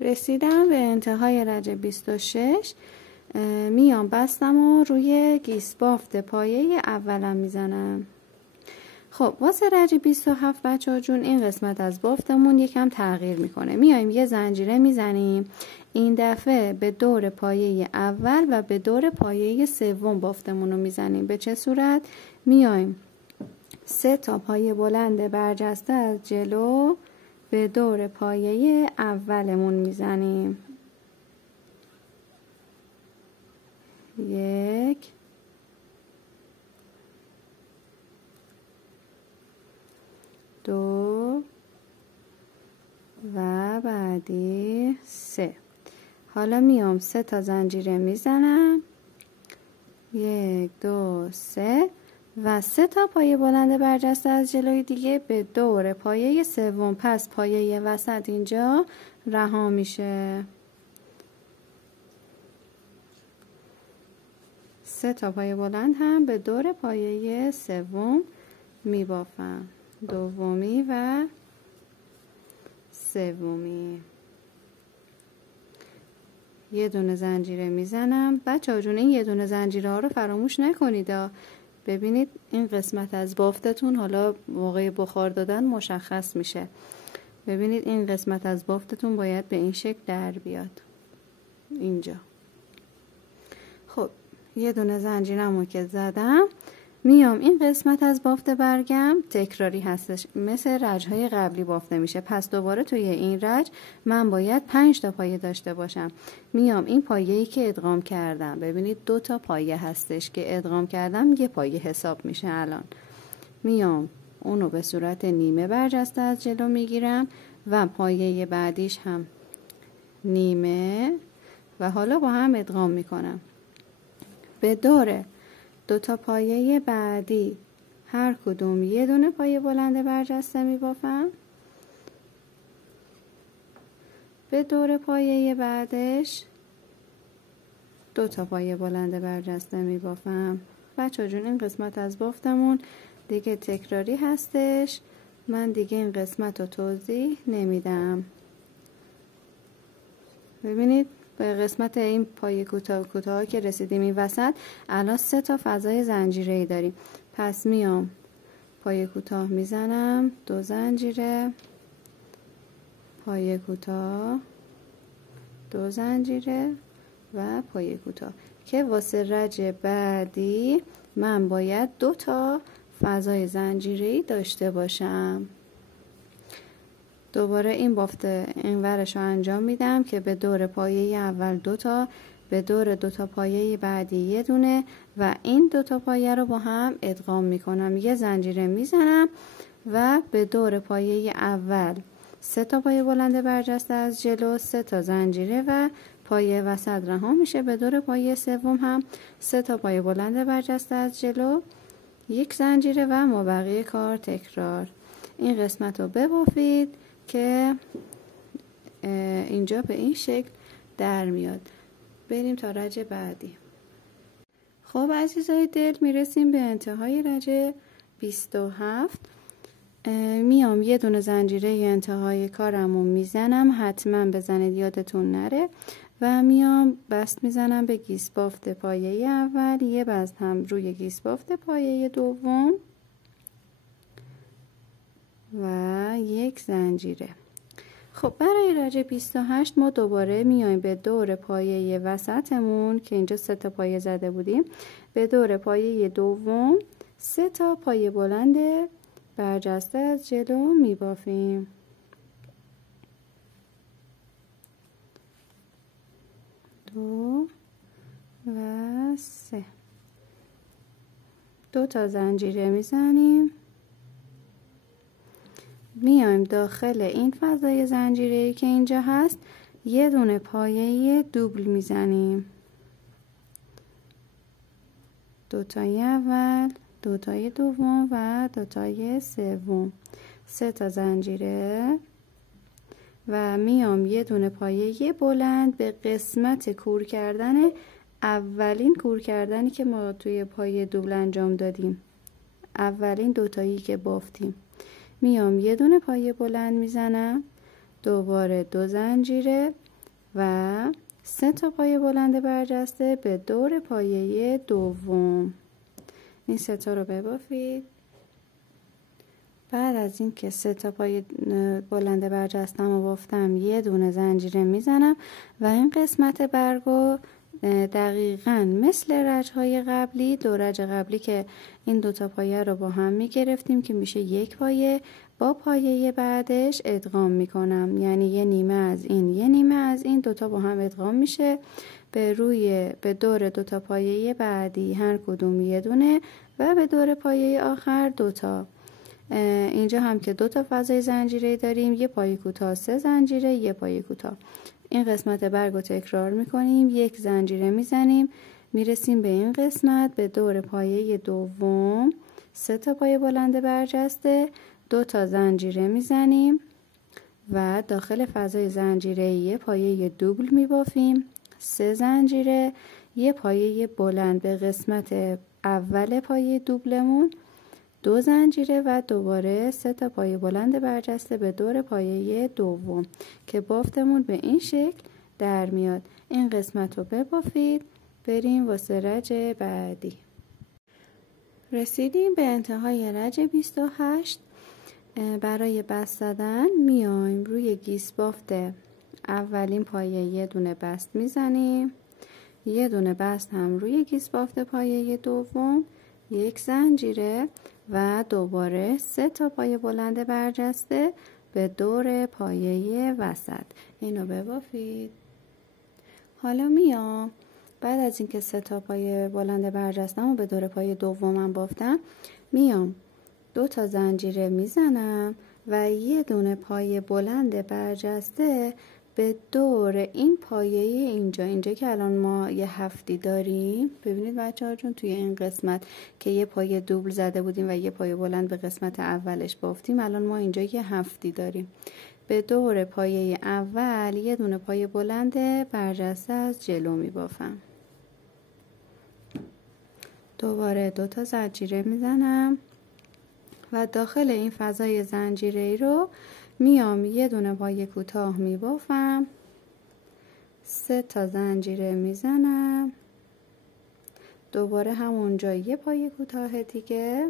رسیدم به انتهای رج 26. میام بستم و روی گیس بافت پایه اولم میزنم. خب واسه رج 27 بچه‌ها جون این قسمت از بافتمون یکم تغییر میکنه. میایم یه زنجیره میزنیم، این دفعه به دور پایه اول و به دور پایه سوم بافتمون رو میزنیم. به چه صورت؟ میایم 3 تا پایه بلند برجسته از جلو به دور پایه اولمون میزنیم. 1 2 و بعدی 3. حالا میام 3 تا زنجیره میزنم، 1 2 3 و 3 تا پایه بلند برجسته از جلوی دیگه به دور پایه سوم. پس پایه وسط اینجا رها میشه. 3 تا پایه بلند هم به دور پایه سوم میبافم، دومی و سومی. یه دونه زنجیره میزنم. بچه‌ها جون این یه دونه زنجیره ها رو فراموش نکنید. ببینید این قسمت از بافتتون حالا موقع بخار دادن مشخص میشه. ببینید این قسمت از بافتتون باید به این شکل در بیاد اینجا. خب یه دونه زنجیرمو که زدم، میام این قسمت از بافت برگم تکراری هستش، مثل رج‌های قبلی بافته میشه. پس دوباره توی این رج من باید 5 تا پایه داشته باشم. میام این پایه‌ای که ادغام کردم، ببینید 2 تا پایه هستش که ادغام کردم، یه پایه حساب میشه. الان میام اونو به صورت نیمه برجسته از جلو میگیرم و پایه بعدیش هم نیمه و حالا با هم ادغام میکنم. به دور 2 تا پایه بعدی هر کدوم یه دونه پایه بلند برجسته میبافم. به دور پایه بعدش 2 تا پایه بلند برجسته میبافم. بچه جون این قسمت از بافتمون دیگه تکراری هستش، من دیگه این قسمت رو توضیح نمیدم. ببینید به قسمت این پایه کوتاه که رسیدیم این وسط الان 3 تا فضای زنجیره‌ای داریم. پس میام پایه کوتاه میزنم، 2 زنجیره، پایه کوتاه، 2 زنجیره و پایه کوتاه که واسه رج بعدی من باید 2 تا فضای زنجیره‌ای داشته باشم. دوباره این بافت این ورش رو انجام میدم که به دور پایه اول 2 تا، به دور 2 تا پایه بعدی یه دونه و این 2 تا پایه رو با هم ادغام میکنم. یه زنجیره میزنم و به دور پایه اول 3 تا پایه بلند برجسته از جلو، 3 تا زنجیره و پایه وسط رها میشه. به دور پایه سوم هم 3 تا پایه بلند برجسته از جلو، 1 زنجیره و مابقی کار تکرار. این قسمت رو ببافید که اینجا به این شکل در میاد. بریم تا رج بعدی. خب عزیزای دل میرسیم به انتهای رج 27. میام یه دونه زنجیره انتهای کارمو میزنم، حتما بزنید یادتون نره، و میام بست میزنم به گیس بافت پایه اول، یه بست هم روی گیس بافت پایه دوم و 1 زنجیره. خب برای رج 28 ما دوباره میایم به دور پایه وسطمون که اینجا 3 تا پایه زده بودیم، به دور پایه دوم 3 تا پایه بلند برجسته از جلو میبافیم. 2 و 3. 2 تا زنجیره میزنیم، میایم داخل این فضای زنجیره‌ای که اینجا هست یه دونه پایه دوبل میزنیم، 2 تای اول، 2 تای دوم و 2 تای سوم، 3 تا زنجیره و میام یه دونه پایه بلند به قسمت کور کردن اولین کور کردنی که ما توی پایه دوبل انجام دادیم، اولین 2 تایی که بافتیم. میام یه دونه پایه بلند میزنم، دوباره 2 زنجیره و 3 تا پایه بلند برجسته به دور پایه دوم. این 3 تا رو ببافید. بعد از این که 3 تا پایه بلند برجستم و بافتم، یه دونه زنجیره میزنم و این قسمت برگو دقیقاً مثل رجهای قبلی، دو رج قبلی که این 2 تا پایه رو با هم میگرفتیم که میشه 1 پایه، با پایه بعدش ادغام میکنم، یعنی یه نیمه از این یه نیمه از این 2 تا با هم ادغام میشه به دور 2 تا پایه بعدی هر کدوم یه دونه و به دور پایه آخر 2 تا. اینجا هم که 2 تا فضای زنجیره داریم، یه پایه کوتاه، 3 زنجیره، یه پایه کوتاه. این قسمت برگ رو تکرار میکنیم، 1 زنجیره میزنیم، میرسیم به این قسمت، به دور پایه دوم 3 تا پایه بلند برجسته، 2 تا زنجیره میزنیم و داخل فضای زنجیره یه پایه دوبل میبافیم، 3 زنجیره، یه پایه بلند به قسمت اول پایه دوبلمون، 2 زنجیره و دوباره 3 تا پایه بلند برجسته به دور پایه دوم که بافتمون به این شکل در میاد. این قسمت رو ببافید. بریم واسه رج بعدی. رسیدیم به انتهای رج 28. برای بست زدن میایم روی گیس بافت اولین پایه یه دونه بست میزنیم، یه دونه بست هم روی گیس بافت پایه دوم، 1 زنجیره و دوباره 3 تا پایه بلند برجسته به دور پایه وسط. اینو ببافید. حالا میام بعد از اینکه 3 تا پایه بلند برجستم و به دور پایه دومم بافتم، میام 2 تا زنجیره میزنم و یه دونه پایه بلند برجسته به دور این پایه اینجا که الان ما یه هفتی داریم. ببینید بچه‌ها جون، توی این قسمت که یه پایه دوبل زده بودیم و یه پایه بلند به قسمت اولش بافتیم، الان ما اینجا یه هفتی داریم. به دور پایه اول یه دونه پایه بلند برجسته از جلو می بافم. دوباره 2 تا زنجیره میزنم و داخل این فضای زنجیره رو میام یه دونه پایه کوتاه میبافم، 3 تا زنجیره میزنم، دوباره همونجا یه پایه کوتاه دیگه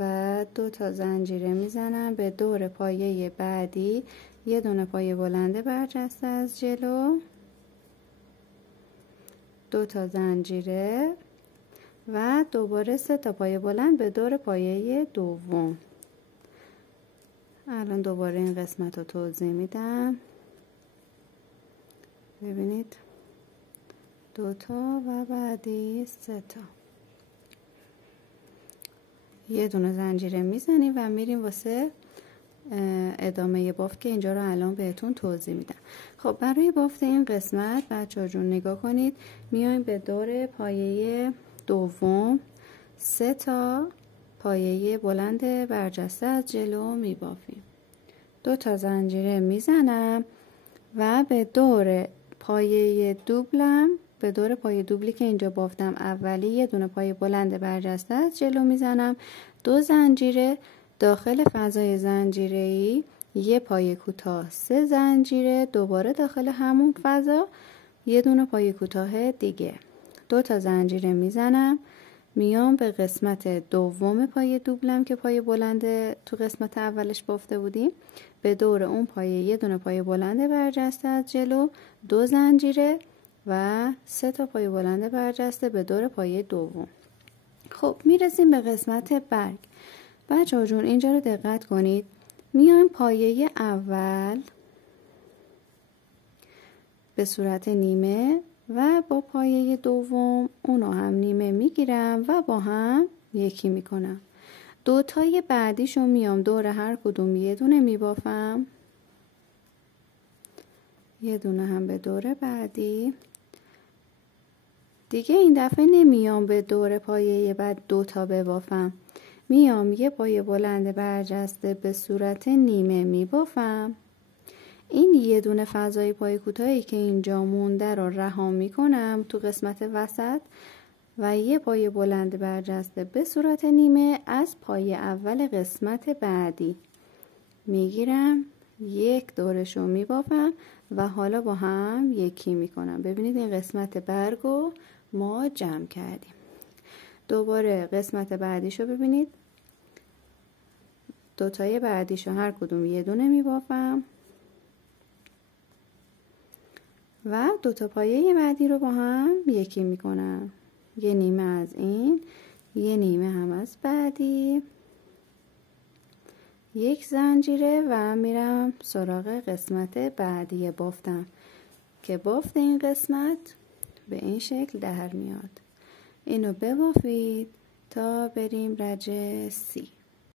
و 2 تا زنجیره میزنم به دور پایه بعدی، یه دونه پایه بلند برجسته از جلو، 2 تا زنجیره و دوباره 3 تا پایه بلند به دور پایه دوم. الان دوباره این قسمت رو توضیح میدم. ببینید 2 تا و بعدی 3 تا. یه دونه زنجیره میزنیم و میریم واسه ادامه بافت که اینجا رو الان بهتون توضیح میدم. خب برای بافت این قسمت بچه‌ها جون نگاه کنید، میایم به دور پایه دوم 3 تا پایه بلند برجسته از جلو میبافیم، 2 تا زنجیره میزنم و به دور پایه دوبلم، به دور پایه دوبلی که اینجا بافتم اولی، یه دونه پایه بلند برجسته از جلو میزنم، 2 زنجیره، داخل فضای زنجیره‌ای یه پایه کوتاه، 3 زنجیره، دوباره داخل همون فضا یه دونه پایه کوتاه دیگه، 2 تا زنجیره میزنم، میام به قسمت دوم پایه دوبلم که پایه بلند تو قسمت اولش بافته بودیم، به دور اون پایه یه دونه پایه بلند برجسته از جلو، 2 زنجیره و 3 تا پایه بلند برجسته به دور پایه دوم. خب میرسیم به قسمت برگ. بچه‌ها جون اینجا رو دقت کنید، میایم پایه اول به صورت نیمه و با پایه دوم اونو هم نیمه میگیرم و با هم یکی میکنم. 2 تای بعدیشو میام دور هر کدوم یه دونه میبافم، یه دونه هم به دور بعدی دیگه. این دفعه نمیام به دور پایه بعد 2 تا ببافم، میام یه پایه بلند برجسته به صورت نیمه میبافم، این یه دونه فضای پایه کوتاهی که اینجا مونده رو رها میکنم تو قسمت وسط و یه پایه بلند برجسته به صورت نیمه از پایه اول قسمت بعدی میگیرم، یک دورش رو میبافم و حالا با هم یکی میکنم. ببینید این قسمت برگ رو ما جمع کردیم. دوباره قسمت بعدیشو ببینید، دوتای بعدیشو هر کدوم یه دونه میبافم و دوتا پایه بعدی رو با هم یکی میکنم. یه نیمه از این، یه نیمه هم از بعدی، یک زنجیره و میرم سراغ قسمت بعدی بافتم که بافت این قسمت به این شکل در میاد. اینو ببافید تا بریم رج C.